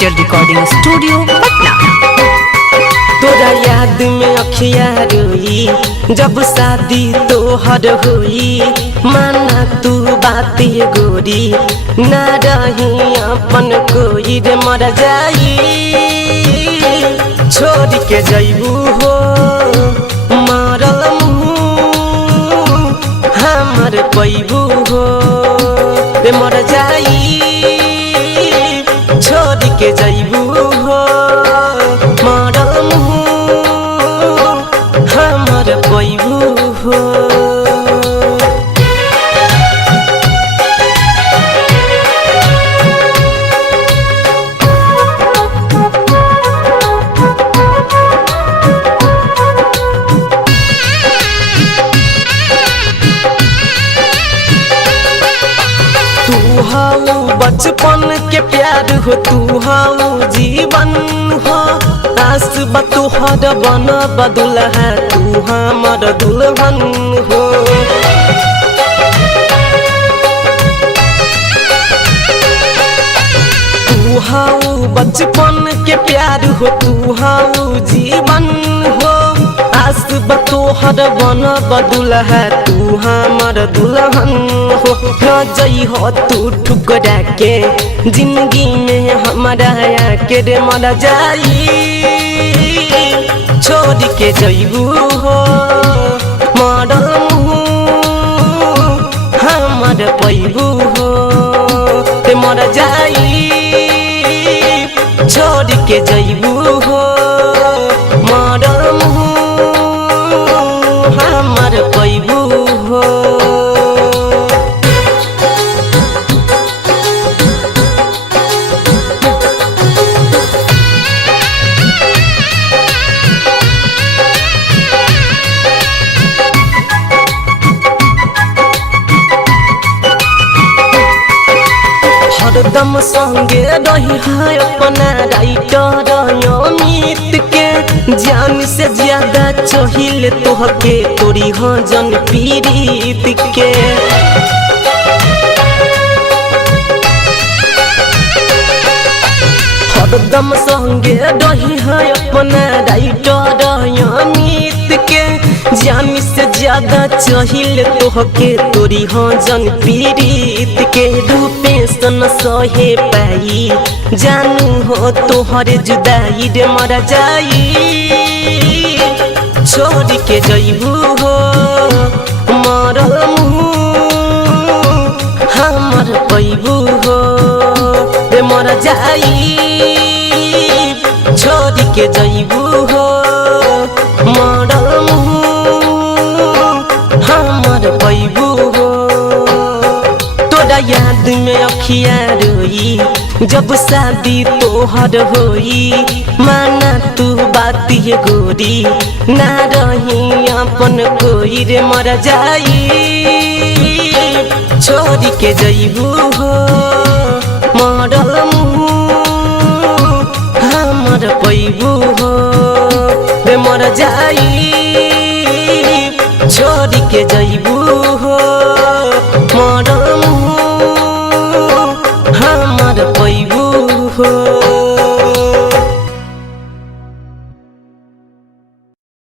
Digital recording studio Patna. तोरा याद में अखिया रोई जब शादी तोहर हुई, माना तू बात गोरी ना रही अपन कोई रे मर जाई छोड़ के जैबू हो मरल हमर पैबू हो रे मर जाई छोड़ के जैबू हो मरल हमर पैबू हो। तू हाउ बचपन के प्यार हो, तू हाउ जीवन हो, आस बतुहर बन बदुल्हा तू हमर दुल्हन हो। तू हाउ बचपन के प्यार हो, तू हाउ जीवन हो, आस बतोहर बन बदुल्हा तू हमर दुल्हन हो। जई हो तू ठुकरा के जिंदगी में हमारा के रे मर जाई छोड़ के जईबू हो मरल हमर पैबू हो ते मर जाई छोड़ के जईबू हो मरल हमर पैबू हो। हरदम संगे रही है अपना राइटर अमित के, जान से ज्यादा चाहिल तोहके तोरी हो जन पीड़ित के। हरदम संगे रही है अपना राइटर अमित के, जान से ज्यादा चाहिल तोहके तोरी हो जन पीड़ित के। रूपे सन सहे पाई जानू हो तोहर जुदाई रे मर जाई छोड़ के जईबू हो मरल हमर पैबू हो रे मर जाई छोड़ के जईबू हो मरल हमर पैबू हो। तोरा याद में अखिया रोई जब शादी तोहर होई, माना तू बात गोरी ना रही अपन कोई रे मर जाई छोड़ के जईबू हो मरल हमर पैबू हो रे मर जाई छोड़ के जईबू हो मरल हमर पैबू हो।